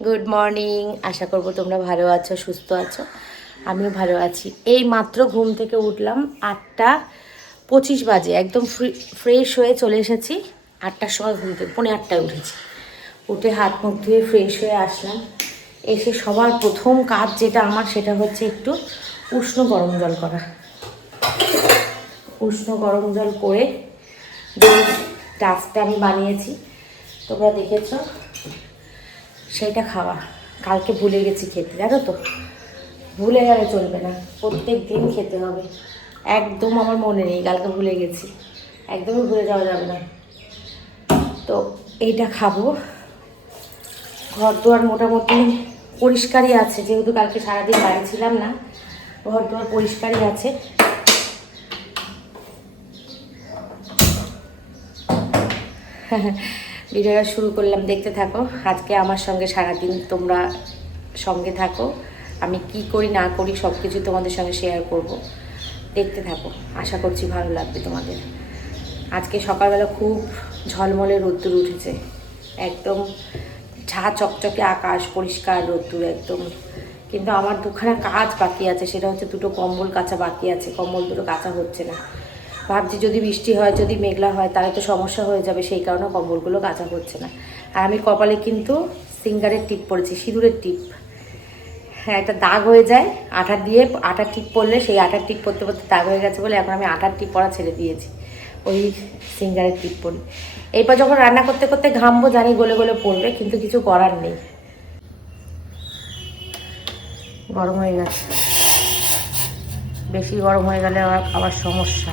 Good morning. আশা করব তোমরা ভালো আছো, সুস্থ আছো। আমিও ভালো আছি। এই মাত্র ঘুম থেকে উঠলাম, 8:25 বাজে। একদম ফ্রেশ হয়ে চলে এসেছি। 8টার সময় ঘুম থেকে, 7:45 উঠেছি। উঠে হাত মুখ ধুয়ে ফ্রেশ হয়ে আসলাম। এসে সবার প্রথম কাজ যেটা আমার, সেটা হচ্ছে একটু উষ্ণ গরম জল করা। উষ্ণ গরম জল করে ডাস্টটা আমি বানিয়েছি, তোমরা দেখেছো, সেইটা খাওয়া। কালকে ভুলে গেছি খেতে, জানো তো। ভুলে গেলে চলবে না, প্রত্যেক দিন খেতে হবে। একদম আমার মনে নেই, কালকে ভুলে গেছি। একদমই ভুলে যাওয়া যাবে না। তো এইটা খাবো। ঘর দুয়ার মোটামুটি পরিষ্কারই আছে, যেহেতু কালকে সারাদিন বাড়ি ছিলাম না। ঘর দুয়ার পরিষ্কারই আছে। ভিডিওটা শুরু করলাম, দেখতে থাকো। আজকে আমার সঙ্গে সারাদিন তোমরা সঙ্গে থাকো। আমি কি করি না করি সব কিছু তোমাদের সঙ্গে শেয়ার করব। দেখতে থাকো, আশা করছি ভালো লাগবে তোমাদের। আজকে সকালবেলা খুব ঝলমলে রোদ্দুর উঠেছে, একদম ঝা চকচকে আকাশ, পরিষ্কার রোদ্দুর একদম। কিন্তু আমার দুখানা কাজ বাকি আছে, সেটা হচ্ছে দুটো কম্বল কাচা বাকি আছে। কম্বল দুটো কাচা হচ্ছে না। ভাবছি যদি বৃষ্টি হয়, যদি মেঘলা হয়, তাহলে তো সমস্যা হয়ে যাবে। সেই কারণে কম্বলগুলো কাচা হচ্ছে না। আর আমি কপালে কিন্তু সিঙ্গারের টিপ পরেছি, সিঁদুরের টিপ। হ্যাঁ, একটা দাগ হয়ে যায় আঠা দিয়ে। আটার টিপ পরলে সেই আটার টিপ পরতে পরতে দাগ হয়ে গেছে বলে এখন আমি আটার টিপ পরা ছেড়ে দিয়েছি, ওই সিঙ্গারের টিপ পরি। এরপর যখন রান্না করতে করতে ঘামবো, জানি গলে গলে পড়বে, কিন্তু কিছু করার নেই। গরম হয়ে গেছে, বেশি গরম হয়ে গেলে আবার সমস্যা।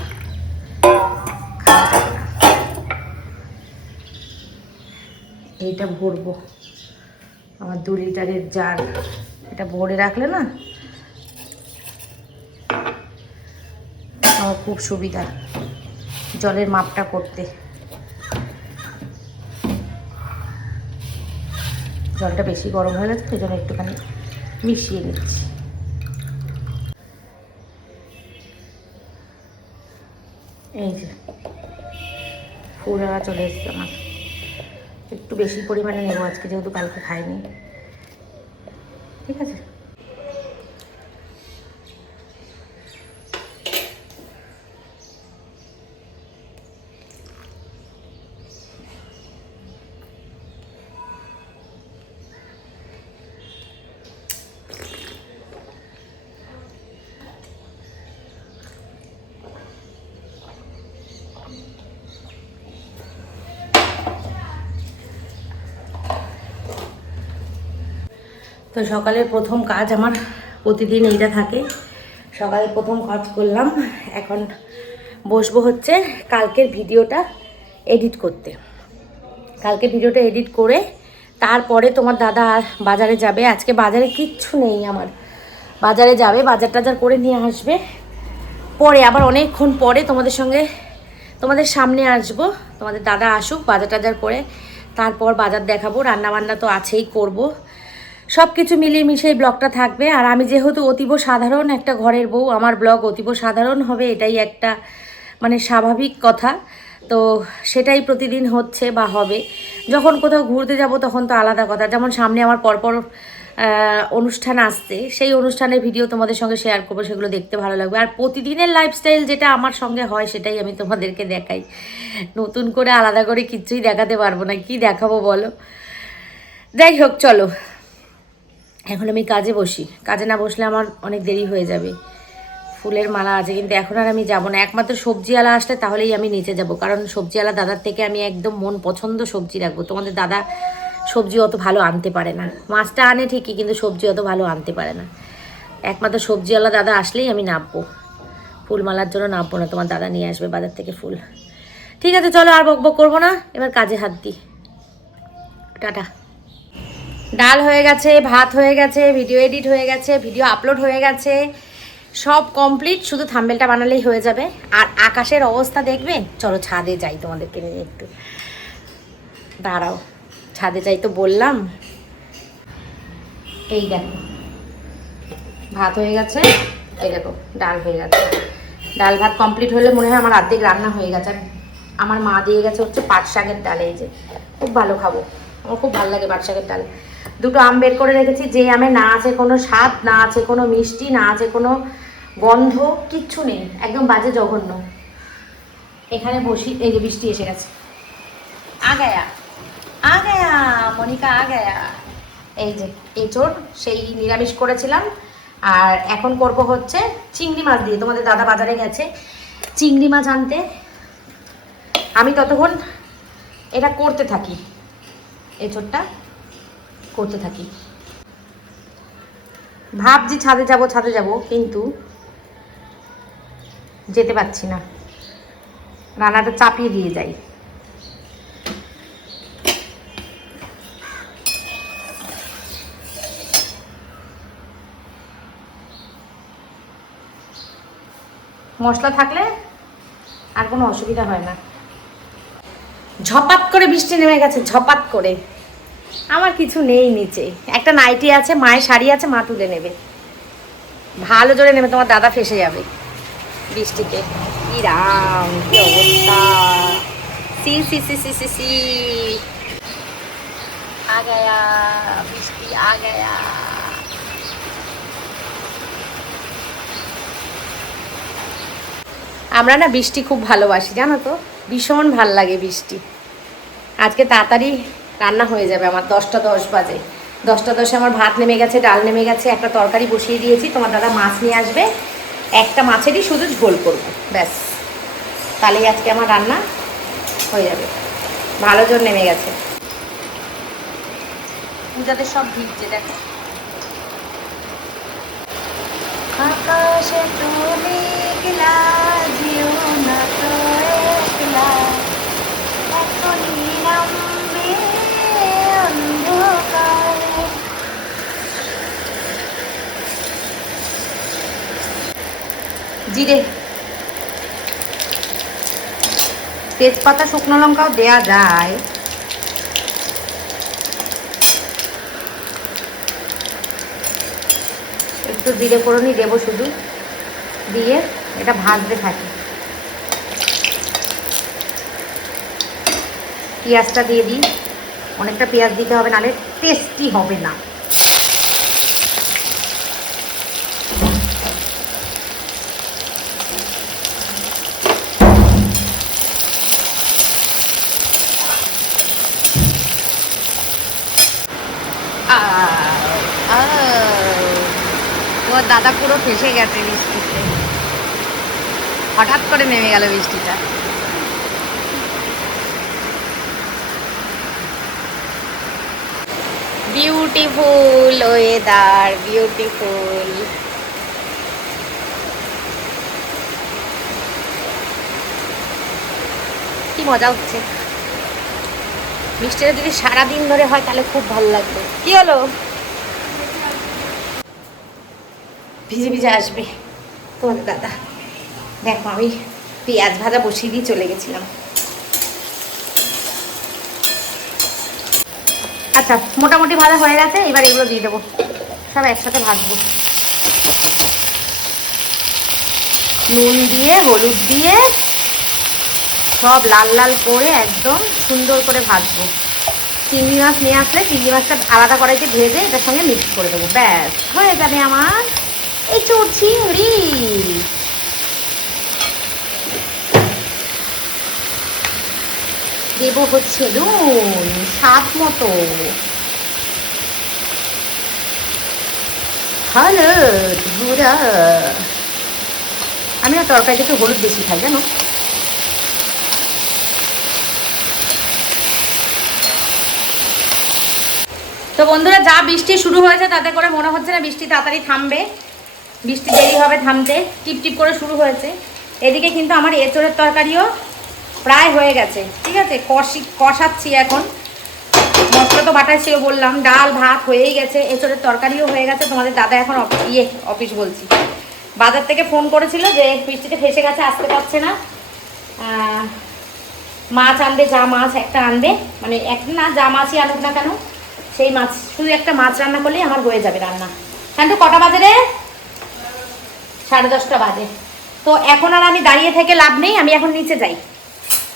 এইটা ভরবো, আমার 2 লিটারের জার। এটা ভরে রাখলে না আমার খুব সুবিধা জলের মাপটা করতে। জলটা বেশি গরম হয়ে গেছে, সেই জন্য একটুখানি মিশিয়ে নিচ্ছি। এই যে ফুলওয়া চলে এসছে আমার। একটু বেশি পরিমাণে নেবো আজকে, যেহেতু কালকে খাইনি। ঠিক আছে। তো সকালের প্রথম কাজ আমার প্রতিদিন এইটা থাকে। সকালে প্রথম কাজ করলাম, এখন বসবো হচ্ছে কালকের ভিডিওটা এডিট করতে। কালকে ভিডিওটা এডিট করে তারপরে তোমার দাদা বাজারে যাবে। আজকে বাজারে কিচ্ছু নেই আমার, বাজারে যাবে, বাজার টাজার করে নিয়ে আসবে। পরে আবার অনেকক্ষণ পরে তোমাদের সামনে আসবো। তোমাদের দাদা আসুক, বাজার টাজার করে তারপর বাজার দেখাবো। রান্নাবান্না তো আছেই, করব। সব কিছু মিলিয়ে মিশিয়ে ব্লগটা থাকবে। আর আমি যেহেতু অতীব সাধারণ একটা ঘরের বউ, আমার ব্লগ অতীব সাধারণ হবে, এটাই একটা মানে স্বাভাবিক কথা। তো সেটাই প্রতিদিন হচ্ছে বা হবে। যখন কোথাও ঘুরতে যাব তখন তো আলাদা কথা। যেমন সামনে আমার পরপর অনুষ্ঠান আসছে, সেই অনুষ্ঠানের ভিডিও তোমাদের সঙ্গে শেয়ার করবো, সেগুলো দেখতে ভালো লাগবে। আর প্রতিদিনের লাইফস্টাইল যেটা আমার সঙ্গে হয়, সেটাই আমি তোমাদেরকে দেখাই। নতুন করে আলাদা করে কিচ্ছুই দেখাতে পারবো না, কি দেখাবো বলো। যাই হোক, চলো এখন আমি কাজে বসি। কাজে না বসলে আমার অনেক দেরি হয়ে যাবে। ফুলের মালা আছে, কিন্তু এখন আর আমি যাব না। একমাত্র সবজিওয়ালা আসলে তাহলেই আমি নিচে যাব, কারণ সবজিওয়ালা দাদার থেকে আমি একদম মন পছন্দ সবজি রাখবো। তোমাদের দাদা সবজি অত ভালো আনতে পারে না। মাছটা আনে ঠিকই, কিন্তু সবজি অত ভালো আনতে পারে না। একমাত্র সবজিওয়ালা দাদা আসলেই আমি নামবো। ফুলমালার জন্য নামবো না, তোমার দাদা নিয়ে আসবে বাজার থেকে ফুল। ঠিক আছে, চলো আর বকবক করবো না, এবার কাজে হাত দিই। টাটা। ডাল হয়ে গেছে, ভাত হয়ে গেছে, ভিডিও এডিট হয়ে গেছে, ভিডিও আপলোড হয়ে গেছে, সব কমপ্লিট। শুধু থাম্বনেলটা বানালেই হয়ে যাবে। আর আকাশের অবস্থা দেখবে, চলো ছাদে যাই, তোমাদেরকে নিয়ে একটু দাঁড়াও। ছাদে যাই তো বললাম। এই দেখো ভাত হয়ে গেছে, এই দেখো ডাল হয়ে গেছে। ডাল ভাত কমপ্লিট হলে মনে হয় আমার অর্ধেক রান্না হয়ে গেছে। আর আমার মা দিয়ে গেছে হচ্ছে পাট শাকের ডাল, এই যে খুব ভালো খাবো। আমার খুব ভালো লাগে পাট শাকের ডাল। দুটো আম বের করে রেখেছি, যে আমে না আছে কোনো স্বাদ, না আছে কোনো মিষ্টি, না আছে কোনো গন্ধ, কিচ্ছু নেই, একদম বাজে জঘন্য। এখানে বসি, এই যে বৃষ্টি এসে গেছে। আ গায়া মনিকা আ গায়া। এই যে এঁচোড় সেই নিরামিষ করেছিলাম, আর এখন করব হচ্ছে চিংড়ি মাছ দিয়ে। তোমাদের দাদা বাজারে গেছে চিংড়ি মাছ আনতে, আমি ততক্ষণ এটা করতে থাকি, এঁচোড়টা করতে থাকি। ভাবছি ছাদে যাব, কিন্তু যেতে পারছি না, রান্নাটা চাপিয়ে দিয়ে যাই। মশলা থাকলে আর কোনো অসুবিধা হয় না। ঝপাত করে বৃষ্টি নেমে গেছে, ঝপাত করে। আমার কিছু নেই নিচে, একটা নাইটি আছে, মায়ের শাড়ি আছে, মা তুলে নেবে, ভালো জোরে নেবে, তোমার দাদা ফেসে যাবে বৃষ্টিতে। কি রাম, কি অবস্থা, সি সি সি সি সি সি আ গয়া, বৃষ্টি আ গয়া। আমরা না বৃষ্টি খুব ভালোবাসি, জানো তো, ভীষণ ভাল লাগে বৃষ্টি। আজকে তাড়াতাড়ি রান্না হয়ে যাবে আমার, 10টা 10 বাজে। 10টা 10-এ আমার ভাত নেমে গেছে, ডাল নেমে গেছে, একটা তরকারি বসিয়ে দিয়েছি, তোমার দাদা মাছ নিয়ে আসবে, একটা মাছেরই শুধু ঝোল করবো, ব্যাস। তাহলেই আজকে আমার রান্না হয়ে যাবে। ভালো জোর নেমে গেছে, পূজাদের সব ভিড়ছে দেখো। আকাশে তুমি গেলা, জিও না তো একলা, এখনই নামবে অন্ধকার। জিরে, তেজপাতা, শুকনো লঙ্কাও দেয়া যায়, একটু জিরে ফোড়নই দেবো শুধু, দিয়ে এটা ভাজতে থাকি। পেঁয়াজটা দিয়ে দিই, অনেকটা পেঁয়াজ দিতে হবে, নাহলে টেস্টি হবে না। তোমার দাদা পুরো ফেসে গেছে বৃষ্টিতে, হঠাৎ করে নেমে গেল বৃষ্টিটা। Beautiful weather, beautiful. কি মজা হচ্ছে, বৃষ্টিটা যদি সারাদিন ধরে হয় তাহলে খুব ভালো লাগবে। কি হলো, ভিজে ভিজে আসবে তোমাদের দাদা। দেখো আমি পেঁয়াজ ভাজা বসিয়ে দিয়ে চলে গেছিলাম। আচ্ছা, মোটামুটি ভাজা হয়ে গেছে, এবার এগুলো দিয়ে দেবো, সব একসাথে ভাজবো। নুন দিয়ে, হলুদ দিয়ে সব লাল লাল করে একদম সুন্দর করে ভাজবো। চিংড়ি মাছ নিয়ে আসলে চিংড়ি মাছটা আলাদা কড়াইতে ভেজে এটার সঙ্গে মিক্স করে দেবো, ব্যাস হয়ে যাবে আমার এঁচোড় চিংড়ি। দেবো হচ্ছে নুন স্বাদ মতো, হলুদ গুঁড়া। আমি না তরকারি থেকে হলুদ বেশি খাই, জানো। তো বন্ধুরা, যা বৃষ্টি শুরু হয়েছে তাতে করে মনে হচ্ছে না বৃষ্টি তাড়াতাড়ি থামবে, বৃষ্টি দেরি হবে থামতে, টিপ টিপ করে শুরু হয়েছে। এদিকে কিন্তু আমার এঁচোড়ের তরকারিও প্রায় হয়ে গেছে, ঠিক আছে, কষাচ্ছি এখন। মশলা তো বাটাই ছিল বললাম, ডাল ভাত হয়েই গেছে, এঁচোড়ের তরকারিও হয়ে গেছে। তোমাদের দাদা এখন অফিস বলছি, বাজার থেকে ফোন করেছিল যে বৃষ্টিতে ফেসে গেছে, আসতে পারছে না, মাছ আনবে, যা মাছ একটা আনবে, মানে একটা না, যা মাছই আনুক না কেন সেই মাছ, শুধু একটা মাছ রান্না করলেই আমার হয়ে যাবে রান্না। কিন্তু কটা বাজে রে, 10:30 বাজে। তো এখন আর আমি দাঁড়িয়ে থেকে লাভ নেই, আমি এখন নিচে যাই,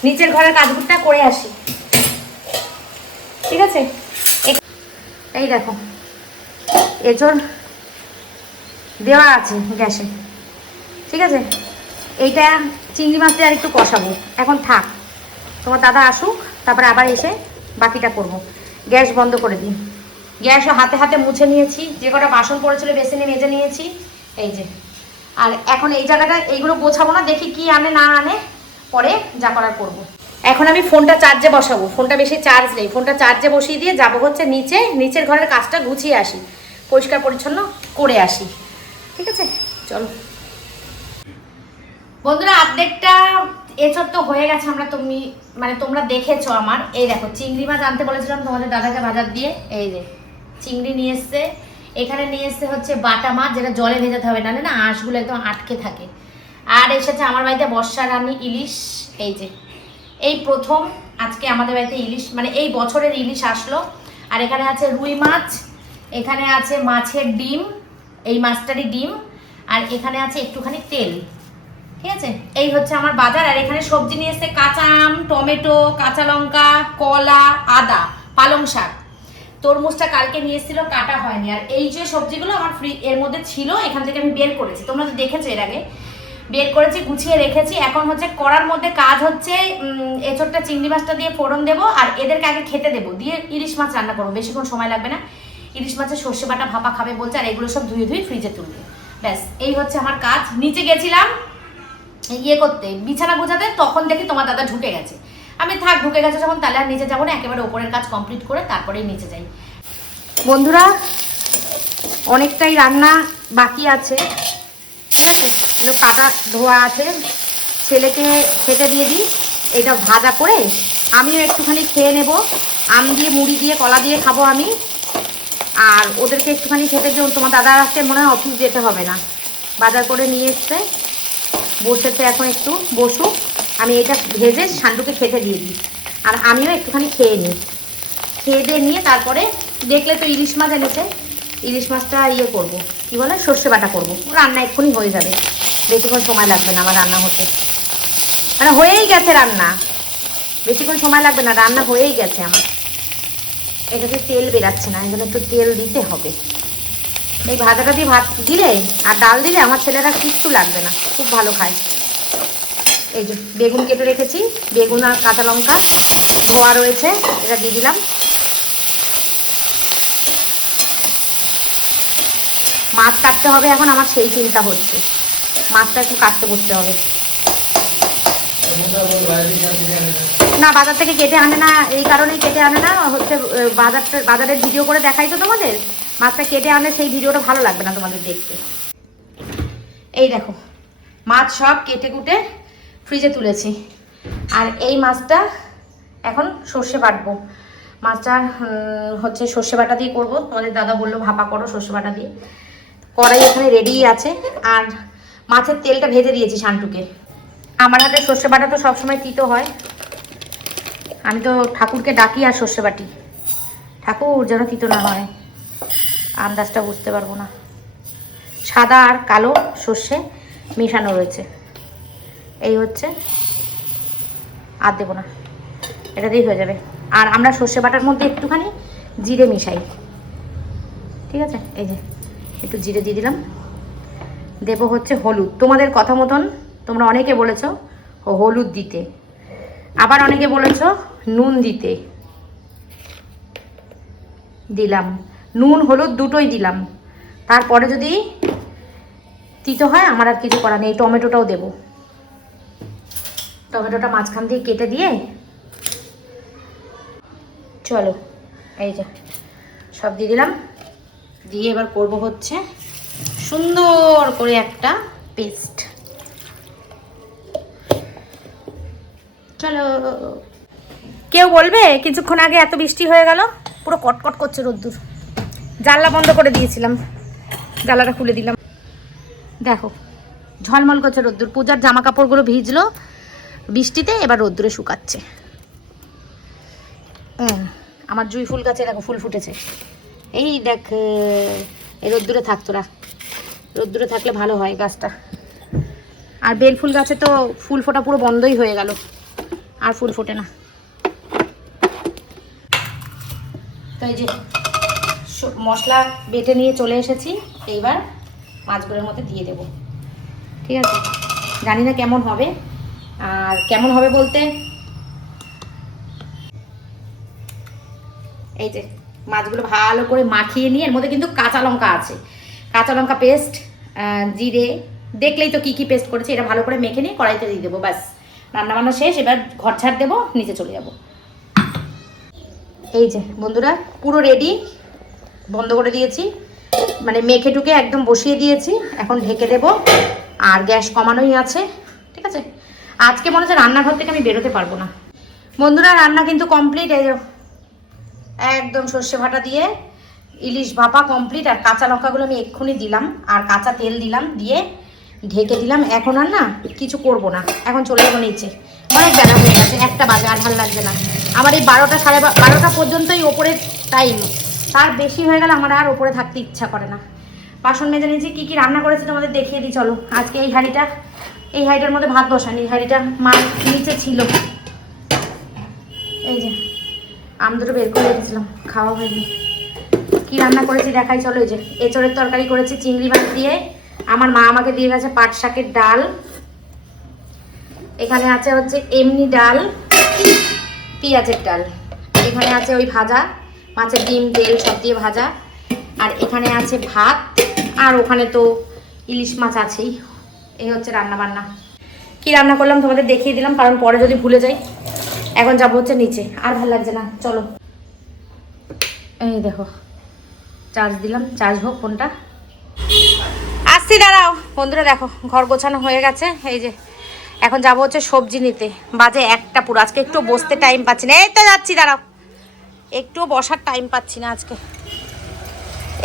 নিচের ঘরের কাজগুলোটা করে আসি। ঠিক আছে। এই দেখো এঁচড় দেওয়া আছে গ্যাসে, ঠিক আছে। এইটা চিংড়ি মাছ দিয়ে আর একটু কষাবো, এখন থাক, তোমার দাদা আসুক, তারপরে আবার এসে বাকিটা করব। গ্যাস বন্ধ করে দিই। গ্যাসও হাতে হাতে মুছে নিয়েছি, যে কটা বাসন পড়েছিল বেসিনে মেজে নিয়েছি, এই যে। আর এখন এই জায়গাটা এইগুলো গোছাবো না, দেখি কি আনে না আনে, পরে যা করার করবো। এখন আমি ফোনটা চার্জে বসাবো, ফোনটা বেশি চার্জ নেই, ফোনটা চার্জে বসিয়ে দিয়ে যাবো হচ্ছে নিচের ঘরের কাজটা গুছিয়ে আসি, পরিষ্কার পরিচ্ছন্ন করে আসি, ঠিক আছে। চলো বন্ধুরা, অর্ধেকটা এঁচড় তো হয়ে গেছে, তোমরা দেখেছো আমার। এই দেখো চিংড়ি মাছ আনতে বলেছিলাম তোমাদের দাদাকে বাজার দিয়ে, এই যে চিংড়ি নিয়ে এসছে। এখানে নিয়ে এসছে হচ্ছে বাটা মাছ, যেটা জলে ভেজাতে হবে, না আঁশগুলো একদম আটকে থাকে। আর এসেছে আমার বাড়িতে বর্ষা রানী ইলিশ, এই যে এই প্রথম আজকে আমাদের বাড়িতে ইলিশ, এই বছরের ইলিশ আসলো। আর এখানে আছে রুই মাছ, এখানে আছে মাছের ডিম, এই মাছটারই ডিম, আর এখানে আছে একটুখানি তেল, ঠিক আছে। এই হচ্ছে আমার বাজার। আর এখানে সবজি নিয়ে এসছে কাঁচা আম, টমেটো, কাঁচা লঙ্কা, কলা, আদা, পালং শাক। তরমুজটা কালকে নিয়ে এসেছিল, কাটা হয়নি। আর এই যে সবজিগুলো আমার এর মধ্যে ছিল, এখান থেকে আমি বের করেছি, তোমরা তো দেখেছো এর আগে, বের করেছি, গুছিয়ে রেখেছি। এখন হচ্ছে কড়ার মধ্যে কাজ হচ্ছে, এঁচড়টা চিংড়ি মাছটা দিয়ে ফোড়ন দেবো, আর এদেরকে আগে খেতে দেবো, দিয়ে ইলিশ মাছ রান্না করবো, বেশিক্ষণ সময় লাগবে না। ইলিশ মাছের সর্ষে বাটা ভাপা খাবে বলছে, আর এগুলো সব ধুয়ে ফ্রিজে তুলবে, ব্যাস এই হচ্ছে আমার কাজ। নিচে গেছিলাম করতে, বিছানা গোছাতে, তখন দেখি তোমার দাদা ঢুকে গেছে। আমি থাক, ঢুকে গেছে যখন, তাহলে আর নিচে যাবো না, একেবারে ওপরের কাজ কমপ্লিট করে তারপরেই নিচে যাই। বন্ধুরা অনেকটাই রান্না বাকি আছে, ঠিক আছে, এগুলো কাটা ধোয়া আছে, ছেলেকে খেতে দিয়ে দিই। এটা ভাজা করে আমিও একটুখানি খেয়ে নেব, আম দিয়ে মুড়ি দিয়ে কলা দিয়ে খাবো আমি, আর ওদেরকে একটুখানি খেতে দিয়ে, তোমার দাদার আজকে মনে হয় অফিস যেতে হবে না, বাজার করে নিয়ে এসছে, বসেছে, এখন একটু বসুক, আমি এটা ভেজে সান্ডুকে খেতে দিয়ে দিই, আর আমিও একটুখানি খেয়ে নিই। খেয়ে দিয়ে নিয়ে তারপরে দেখলে তো ইলিশ মাছ এনেছে, ইলিশ মাছটা করবো, কি বলে, সর্ষে বাটা করবো, রান্না এক্ষুনি হয়ে যাবে, বেশিক্ষণ সময় লাগবে না আমার রান্না হতে, হয়েই গেছে রান্না, বেশিক্ষণ সময় লাগবে না, রান্না হয়েই গেছে আমার। এটাতে তেল বেরাচ্ছে না, এই জন্য একটু তেল দিতে হবে। এই ভাজাটা দিয়ে ভাত দিলে আর ডাল দিলে আমার ছেলেরা কিচ্ছু লাগবে না, খুব ভালো খায়। এই যে বেগুন কেটে রেখেছি, বেগুন আর কাঁচা লঙ্কা ধোয়া রয়েছে, এটা দিয়ে দিলাম। মাছ কাটতে হবে এখন, আমার সেই চিন্তা হচ্ছে, মাছটা একটু কাটতে বসতে হবে। না বাজার থেকে কেটে আনে না, এই কারণেই কেটে আনে না, হচ্ছে বাজারের ভিডিও করে দেখাই তো তোমাদের, মাছটা কেটে আনলে সেই ভিডিওটা ভালো লাগবে না তোমাদের দেখতে। এই দেখো মাছ সব কেটে কুটে ফ্রিজে তুলেছি, আর এই মাছটা এখন সর্ষে বাটবো। মাছটা হচ্ছে সর্ষে বাটা দিয়ে করবো, তোমাদের দাদা বললো ভাপা করো সর্ষে বাটা দিয়ে। কড়াই এখানে রেডি আছে, আর মাছের তেলটা ভেজে দিয়েছি সান্টুকে। আমার হাতে সর্ষে বাটা তো সবসময় তিতো হয়, আমি তো ঠাকুরকে ডাকি আর সর্ষে বাটি, ঠাকুর যেন তিতো না হয়, আন্দাজটা বুঝতে পারবো না। সাদা আর কালো সর্ষে মেশানো রয়েছে, এই হচ্ছে, আর দেবো না, এটা দিয়ে হয়ে যাবে। আর আমরা সর্ষে বাটার মধ্যে একটুখানি জিরে মিশাই, ঠিক আছে। এই যে একটু জিরে দিয়ে দিলাম, দেবো হচ্ছে হলুদ, তোমাদের কথা মতন তোমরা অনেকে বলেছো হলুদ দিতে, আবার অনেকে বলেছো নুন দিতে, দিলাম নুন হলুদ দুটোই দিলাম। তারপরে যদি তিতো হয় আমার আর কিছু করার নেই, টমেটোটাও দেবো, টমেটোটা মাঝখান দিয়ে কেটে দিয়ে, চলো এই যে সব দিয়ে দিলাম, দিয়ে এবার করব হচ্ছে সুন্দর করে একটা পেস্ট। চলো, কেউ বলবে কিছুক্ষণ আগে এত বৃষ্টি হয়ে গেল, পুরো কটকট করছে রোদ্দুর, জানলা বন্ধ করে দিয়েছিলাম, জানলাটা খুলে দিলাম, দেখো ঝলমল করছে রোদ্দুর। পূজার জামা কাপড়গুলো ভিজলো বৃষ্টিতে, এবার রোদ্দুরে শুকাচ্ছে। আমার জুঁই ফুল গাছে দেখো ফুল ফুটেছে, এই দেখ, এই রোদ্দুরে থাক তোরা, রোদ্দুরে থাকলে ভালো হয় গাছটা। আর বেল ফুল গাছে তো ফুল ফোটা পুরো বন্ধই হয়ে গেল, আর ফুল ফোটে না। এই যে মশলা বেটে নিয়ে চলে এসেছি, এইবার মাছগুলোর মধ্যে দিয়ে দেব। ঠিক আছে, জানি না কেমন হবে, আর কেমন হবে বলতে এই যে মাছগুলো ভালো করে মাখিয়ে নিয়ে, এর মধ্যে কিন্তু কাঁচা লঙ্কা আছে, কাঁচা লঙ্কা পেস্ট, জিরে, দেখলেই তো কি কি পেস্ট করেছি, এটা ভালো করে মেখে নিয়ে কড়াইতে দিয়ে দেবো। ব্যাস, রান্নাবান্না শেষ, এবার ঘর ঝাড় দেবো, নিচে চলে যাব। এই যে বন্ধুরা পুরো রেডি, বন্ধ করে দিয়েছি, মানে মেখে টুকে একদম বসিয়ে দিয়েছি, এখন ঢেকে দেব, আর গ্যাস কমানোই আছে। ঠিক আছে, আজকে মনে হচ্ছে রান্নাঘর থেকে আমি বেরোতে পারবো না। বন্ধুরা রান্না কিন্তু কমপ্লিট, এই একদম সর্ষে বাটা দিয়ে ইলিশ ভাপা কমপ্লিট, আর কাঁচা লঙ্কাগুলো আমি এক্ষুনি দিলাম, আর কাঁচা তেল দিলাম, দিয়ে ঢেকে দিলাম। এখন আর না কিছু করব না, এখন চলে যাবো নিচে, অনেক বেলা হয়ে গেছে, 1টা বাজে, আর ভালো লাগছে না আমার এই 12টা সাড়ে 12টা পর্যন্তই ওপরের টাইম, তার বেশি হয়ে গেলে আমার আর ওপরে থাকতে ইচ্ছা করে না। বাসন মেজে নিয়েছি, কী কী রান্না করেছি তোমাদের দেখিয়ে দিই চলো। আজকে এই হাঁড়িটার মধ্যে ভাত বসানি, এই হাঁড়িটা মার নিচে ছিল। এই যে আম দুটো বের করে রেখেছিলাম, খাওয়া হয়নি। কি রান্না করেছি দেখাই চলো। এই যে এঁচড়ের তরকারি করেছি চিংড়ি মাছ দিয়ে, আমার মা আমাকে দিয়ে গেছে পাট শাকের ডাল, এখানে আছে হচ্ছে এমনি ডাল, পেঁয়াজের ডাল, এখানে আছে ওই ভাজা মাছের ডিম তেল সব দিয়ে ভাজা, আর এখানে আছে ভাত, আর ওখানে তো ইলিশ মাছ আছেই। এই হচ্ছে রান্না বান্না। কি রান্না করলাম তোমাদের দেখিয়ে দিলাম, কারণ পরে যদি ভুলে যাই। এখন যাবো হচ্ছে নিচে, আর ভালো লাগছে না, চলো। এই দেখো চার্জ দিলাম, চার্জ হোক ফোনটা, আসছি দাঁড়াও। বন্ধুরা দেখো ঘর গোছানো হয়ে গেছে, এই যে এখন যাবো হচ্ছে সবজি নিতে, বাজে 1টা পুরো। আজকে একটু বসতে টাইম পাচ্ছি না, এই তো যাচ্ছি দাঁড়াও, একটু বসার টাইম পাচ্ছি না আজকে।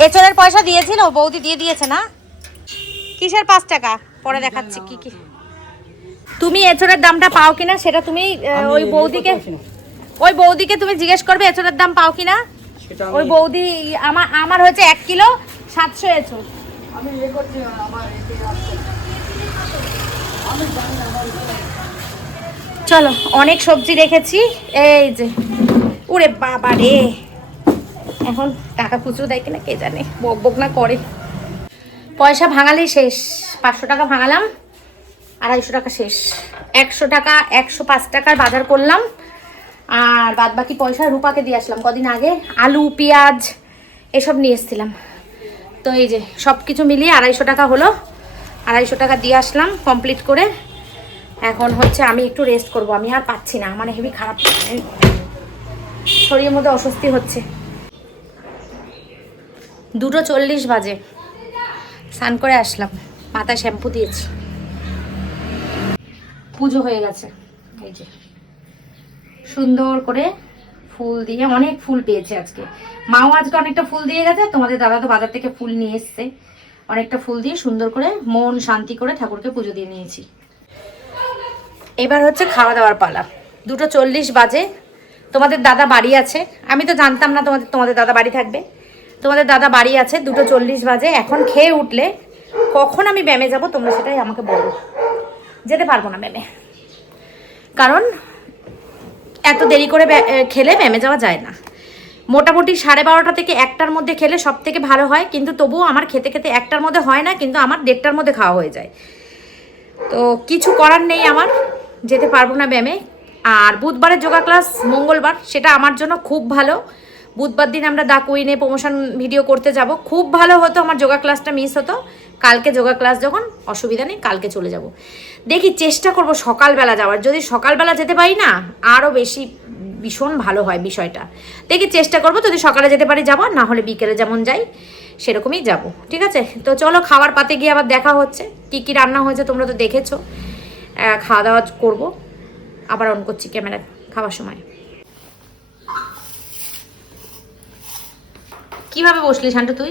এঁচড়ের পয়সা দিয়েছিল বৌদি, দিয়ে দিয়েছে না? কিসের 5 টাকা পরে দেখাচ্ছি কি কি। তুমি এঁচড়ের দামটা পাও কিনা সেটা তুমি ওই বৌদিকে তুমি জিজ্ঞেস করবে এঁচড়ের দাম পাও কিনা। ওই বৌদি আমার হয়েছে 1 কিলো 700 এঁচড়। চলো অনেক সবজি রেখেছি, এই যে ওরে বাবা রে, এখন টাকা খুচরো দেয় কিনা কে জানে, বক বক না করে। পয়সা ভাঙালেই শেষ, 500 টাকা ভাঙালাম, 250 টাকা শেষ, 100 টাকা 105 টাকার বাজার করলাম, আর বাদ বাকি পয়সা রূপাকে দিয়ে আসলাম কদিন আগে, আলু পেঁয়াজ এসব নিয়ে এসেছিলাম। তো এই যে সব কিছু মিলিয়ে 250 টাকা হলো, 250 টাকা দিয়ে আসলাম কমপ্লিট করে। এখন হচ্ছে আমি একটু রেস্ট করব, আমি আর পাচ্ছি না, মানে হেভি খারাপ, শরীরের মধ্যে অস্বস্তি হচ্ছে। 2:40 বাজে, স্নান করে আসলাম, মাথায় শ্যাম্পু দিয়েছি, পুজো হয়ে গেছে। এই যে সুন্দর করে ফুল দিয়ে, অনেক ফুল পেয়েছে আজকে, মাও আজকে অনেকটা ফুল দিয়ে গেছে, তোমাদের দাদা তো বাজার থেকে ফুল নিয়ে এসছে, অনেকটা ফুল দিয়ে সুন্দর করে মন শান্তি করে ঠাকুরকে পুজো দিয়ে নিয়েছি। এবার হচ্ছে খাওয়া দাওয়ার পালা। 2:40 বাজে, তোমাদের দাদা বাড়ি আছে, আমি তো জানতাম না তোমাদের দাদা বাড়ি থাকবে, তোমাদের দাদা বাড়ি আছে। 2:40 বাজে, এখন খেয়ে উঠলে কখন আমি ব্যায়ামে যাব তোমরা সেটাই আমাকে বলো। যেতে পারবো না ব্যায়ামে, কারণ এত দেরি করে খেলে ব্যায়ামে যাওয়া যায় না। মোটামুটি 12:30 থেকে 1টার মধ্যে খেলে সব থেকে ভালো হয়, কিন্তু তবুও আমার খেতে খেতে 1টার মধ্যে হয় না, কিন্তু আমার 1:30টার মধ্যে খাওয়া হয়ে যায়। তো কিছু করার নেই, আমার যেতে পারবো না ব্যায়ামে। আর বুধবারের যোগা ক্লাস মঙ্গলবার, সেটা আমার জন্য খুব ভালো। বুধবার দিন আমরা দা কুইনে প্রমোশন ভিডিও করতে যাব, খুব ভালো হতো আমার যোগা ক্লাসটা মিস হতো। কালকে যোগা ক্লাস যখন, অসুবিধা নেই, কালকে চলে যাব। দেখি চেষ্টা করব সকালবেলা যাওয়ার, যদি সকালবেলা যেতে পারি না আরও বেশি ভীষণ ভালো হয় বিষয়টা। দেখি চেষ্টা করব, যদি সকালে যেতে পারি যাবো, না হলে বিকেলে যেমন যাই সেরকমই যাব। ঠিক আছে, তো চলো খাবার পাতে গিয়ে আবার দেখা হচ্ছে। কি কি রান্না হয়েছে তোমরা তো দেখেছো, খাওয়া দাওয়া করবো। আবার অন করছি ক্যামেরা খাওয়ার সময়। কিভাবে বসলি শান্টু তুই?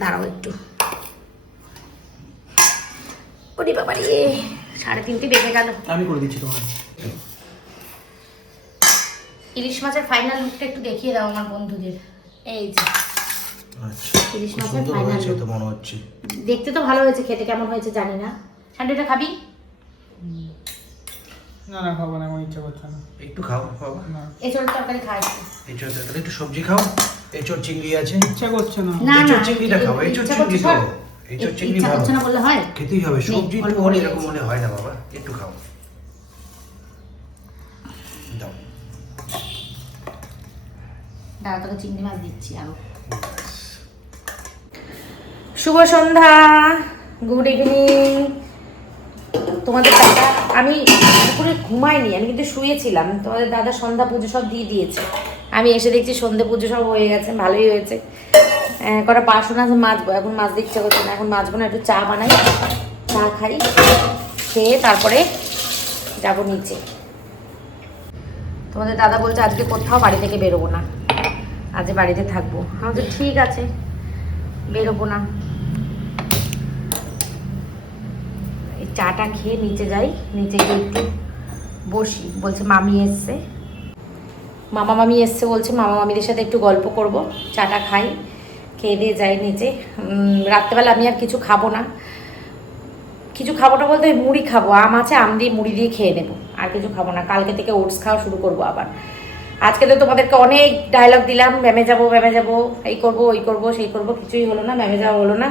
দাঁড়াও একটু, ওরে বাবা রে, 3:30 বেজে গেল। আমি করে দিচ্ছি তোমার। ইলিশ মাছের ফাইনাল লুকটা একটু দেখিয়ে দাও আমার বন্ধুদের। এই যে আচ্ছা, ইলিশ মাছের ফাইনাল লুক তো মনে হচ্ছে, দেখতে তো ভালো হয়েছে, খেতে কেমন হয়েছে জানি না। শান্টু এটা খাবি? না না খাবো না, আমার ইচ্ছা করছে না। একটু খাও বাবা। না এঁচড়ের তরকারি খাই, এঁচড়ের তরকারি, একটু সবজি খাও, এঁচোড় চিংড়ি আছে। ইচ্ছা করছে না। না না এঁচোড় চিংড়িটা খাও, এঁচোড় ইচ্ছা চিংড়ি করছে খাও। সব। এঁচোড় চিংড়ি ইচ্ছা ভালো। করছে না বললে হয়? খেতেই হবে, নেই, সবজি অল্প তো হলে করে এরকম দিয়েছি। হলে হয় না বাবা, একটু খাও। দাও। দাঁড়া তোকে চিংড়ি মাছ দিচ্ছি আরো। শুভ সন্ধ্যা, গুড ইভিনিং। তোমাদের দাদা, আমি দুপুরে ঘুমাইনি, আমি কিন্তু শুয়েছিলাম। তোমাদের দাদা সন্ধ্যা পুজো সব দিয়ে দিয়েছে। আমি এসে দেখছি সন্ধ্যে পুজো সব হয়ে গেছে, ভালোই হয়েছে। কটা বাসন আছে মাজবো, এখন মাজতে ইচ্ছা করছে না, এখন মাজবো না, একটু চা বানাই, চা খাই, খেয়ে তারপরে যাব নিচে। তোমাদের দাদা বলছে আজকে কোথাও বাড়ি থেকে বেরোবো না, আজ বাড়িতে থাকবো। আমি তো ঠিক আছে, বেরোবো না। এই চাটা খেয়ে নিচে যাই, নিচে গিয়ে একটু বসি। বলছে মামি এসছে, মামা মামি এসছে বলছে, মামা মামিদের সাথে একটু গল্প করব। চাটা খাই, খেয়ে দিয়ে যাই নিচে। রাত্রেবেলা আমি আর কিছু খাবো না, কিছু খাবো না বলতে ওই মুড়ি খাবো, আম আছে, আম দিয়ে মুড়ি দিয়ে খেয়ে নেবো, আর কিছু খাবো না। কালকে থেকে ওটস খাওয়া শুরু করবো আবার। আজকে তো তোমাদেরকে অনেক ডায়লগ দিলাম, ব্যামে যাবো, এই করবো, ওই করবো, সেই করবো, কিছুই হলো না, ব্যামে যাওয়া হলো না।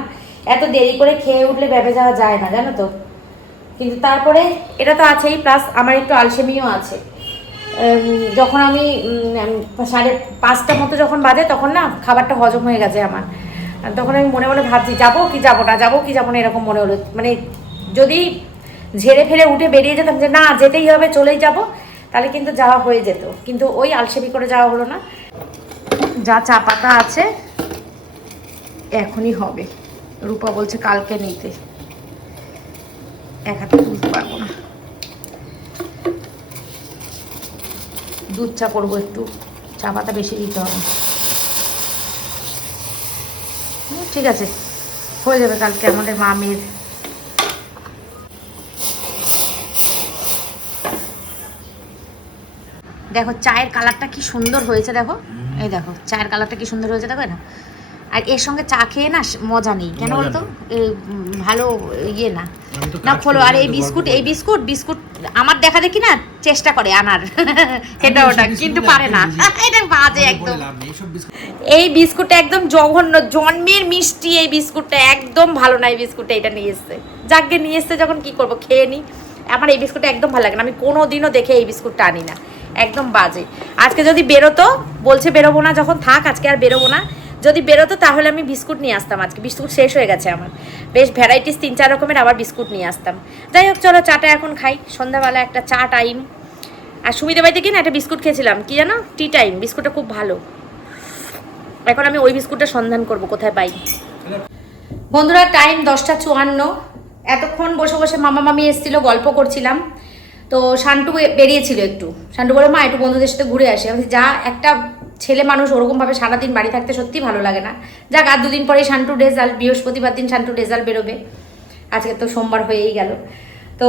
এত দেরি করে খেয়ে উঠলে ব্যামে যাওয়া যায় না, জানো তো। কিন্তু তারপরে এটা তো আছেই, প্লাস আমার একটু আলসেমিও আছে। যখন আমি 5:30 মতো যখন বাজে, তখন না খাবারটা হজম হয়ে গেছে আমার। তখন আমি মনে মনে ভাবছি যাবো কি যাবো না, যাবো কি যাবো না, এরকম মনে হলো। মানে যদি ঝেড়ে ফেলে উঠে বেরিয়ে যেতাম যে না যেতেই হবে, চলেই যাব, তাহলে কিন্তু যাওয়া হয়ে যেত। কিন্তু ওই আলসেমি করে যাওয়া হলো না। যা চা পাতা আছে এখনই হবে, রূপা বলছে কালকে নিতে, এক হাতে তুলতে পারবো না। দুধ চা করবো, একটু চা পাতা বেশি দিতে হবে। ঠিক আছে, হয়ে যাবে কালকে আমাদের মামির। দেখো চায়ের কালারটা কি সুন্দর হয়েছে, দেখো এই দেখো চায়ের কালারটা কি সুন্দর হয়েছে, দেখো না। আর এর সঙ্গে চা খেয়ে না মজা নেই, কেন বলতো? ভালো ইয়ে না না খোলো। আর এই বিস্কুট আমার দেখা দেখি না চেষ্টা করে আনার এটা ওটা, কিন্তু পারে না। এটা বাজে একদম। এই বিস্কুটটা একদম জঘন্য, জন্মের মিষ্টি। এই বিস্কুটটা একদম ভালো না। এই বিস্কুটটা এটা নিয়ে এসছে, যাকে নিয়ে এসছে যখন কি করবো, খেয়ে নি। আমার এই বিস্কুটটা একদম ভালো লাগে না, আমি কোনোদিনও দেখে এই বিস্কুটটা আনি না, একদম বাজে। আজকে যদি বেরোতো, বলছে বেরোবো না যখন, থাক আজকে আর বেরোবো না। যদি বেরোতো তাহলে আমি বিস্কুট নিয়ে আসতাম। আজকে বিস্কুট শেষ হয়ে গেছে আমার, বেশ ভ্যারাইটিস 3-4 রকমের আবার বিস্কুট নিয়ে আসতাম। যাই হোক চলো চাটা এখন খাই, সন্ধ্যাবেলা একটা চা টাইম। আর সুমিতা বাড়িতে গিয়ে না একটা বিস্কুট খেয়েছিলাম, কি জানো, টি টাইম বিস্কুটটা খুব ভালো। এখন আমি ওই বিস্কুটটা সন্ধান করব কোথায় পাই। বন্ধুরা টাইম 10:54। এতক্ষণ বসে বসে মামা মামি এসেছিলো, গল্প করছিলাম। তো শান্টু বেরিয়েছিল একটু, শান্টু বলে মা একটু বন্ধুদের সাথে ঘুরে আসি। আমি যা, একটা ছেলে মানুষ ওরকমভাবে সারাদিন বাড়ি থাকতে সত্যি ভালো লাগে না। যাক, আর 2 দিন পরেই শান্টুর রেজাল্ট, বৃহস্পতিবার দিন শান্টুর রেজাল্ট বেরোবে। আজকে তো সোমবার হয়েই গেল। তো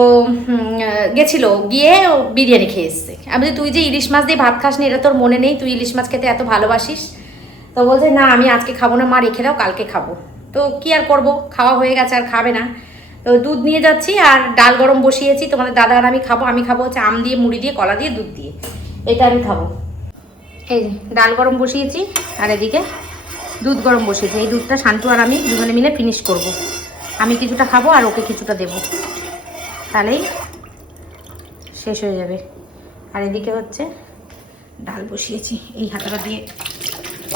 গেছিলো, গিয়ে বিরিয়ানি খেয়ে এসছে। আমি তুই যে ইলিশ মাছ দিয়ে ভাত খাস নি, এটা তোর মনে নেই? তুই ইলিশ মাছ খেতে এত ভালোবাসিস। তো বলছে না আমি আজকে খাবো না মা, রেখে দাও, কালকে খাবো। তো কি আর করবো, খাওয়া হয়ে গেছে, আর খাবে না। তো দুধ নিয়ে যাচ্ছি, আর ডাল গরম বসিয়েছি। তোমাদের দাদা আর আমি খাবো হচ্ছে আম দিয়ে, মুড়ি দিয়ে, কলা দিয়ে, দুধ দিয়ে, এটা আমি খাবো। এই ডাল গরম বসিয়েছি, আর এদিকে দুধ গরম বসিয়েছি। এই দুধটা শান্টু আর আমি দুজনে মিলে ফিনিশ করব। আমি কিছুটা খাবো আর ওকে কিছুটা দেবো, তাহলেই শেষ হয়ে যাবে। আর এদিকে হচ্ছে ডাল বসিয়েছি, এই হাতাটা দিয়ে।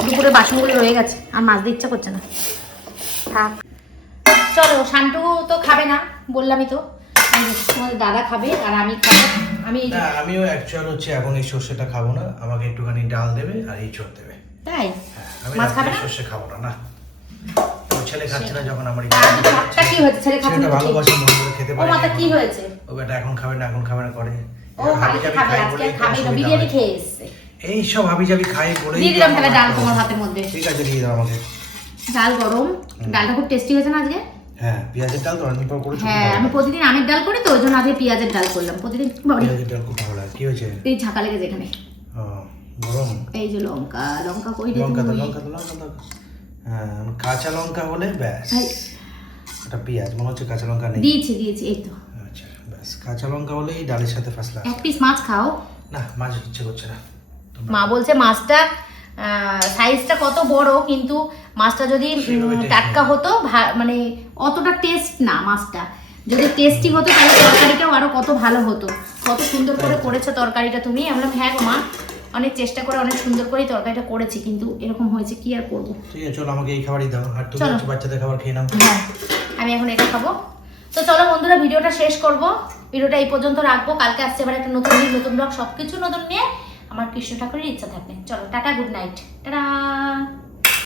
দুপুরে বাসনগুলো রয়ে গেছে, আর মাছ দিয়ে ইচ্ছা করছে না, থাক। চলো, শান্টু তো খাবে না বললামই তো, তোমাদের দাদা খাবে আর আমি খাবো। আমিও অ্যাকচুয়াল হচ্ছে এখন এই সর্ষেটা খাবো না, আমাকে একটুখানি ডাল দেবে আর এই চোর দেবে। তাই আমি মাছ খাবে না, সর্ষে খাবো না। না, ছেলে খাচ্ছে না যখন আমার ভাতটা কি হয়েছে, ছেলে খাচ্ছে না, ভালোবাসে মন করে খেতে ও পারে। মাথা কি হয়েছে, ও বেটা এখন খাবে না, এখন খাবে না করে। ও কালকে খাবে, আজকে খাবে না, বিরিয়ানি খেয়ে এসেছে। এই সব হাবিজাবি খাই বলে দিয়ে দিলাম তাহলে ডাল তোমার হাতের মধ্যে। ঠিক আছে, দিয়ে দাও আমাকে। ডাল গরম, ডালটা খুব টেস্টি হয়েছে না আজকে। হ্যাঁ, পেঁয়াজের ডাল তো অনেক পর করেছো। হ্যাঁ, আমি প্রতিদিন আমের ডাল করি তো, ওই জন্য আজকে পেঁয়াজের ডাল করলাম। প্রতিদিন পেঁয়াজের ডাল খুব ভালো লাগে। কি হয়েছে? এই ঝাঁকা লেগেছে এখানে। ও গরম। এই যে লঙ্কা কই রে লঙ্কা তুমি? লঙ্কা। হ্যাঁ, কাঁচা লঙ্কা হলে ব্যাস। এটা পেঁয়াজ মনে হচ্ছে, কাঁচা লঙ্কা নেই। দিয়েছি এই তো। আচ্ছা ব্যাস, কাঁচা লঙ্কা হলে এই ডালের সাথে ফাসলা। এক পিস মাছ খাও না, মাছ ইচ্ছে করছে না। মা বলছে মাছটা সাইজটা কত বড়, কিন্তু মাছটা যদি টাটকা হতো মানে অতটা টেস্ট না, মাছটা যদি টেস্টি হতো তাহলে তরকারিটাও আরো কত ভালো হতো। কত সুন্দর করে করেছো তরকারিটা তুমি। আমরা হ্যাঁ গো মা, অনেক চেষ্টা করে অনেক সুন্দর করে তরকারিটা করেছি, কিন্তু এরকম হয়েছে, কি আর করবো। ঠিক আছে চলো আমাকে এই খাবারই দাও, আর তুমি বাচ্চাদের খাবার খেয়ে নাও। হ্যাঁ আমি এখন এটা খাবো। তো চলো বন্ধুরা, ভিডিওটা শেষ করব, ভিডিওটা এই পর্যন্ত রাখবো। কালকে আসছে এবার একটা নতুন দিন, নতুন ব্লগ, সবকিছু নতুন নিয়ে। আমার কৃষ্ণ ঠাকুরের ইচ্ছা থাকবে। চলো টাটা, গুড নাইট, টাটা।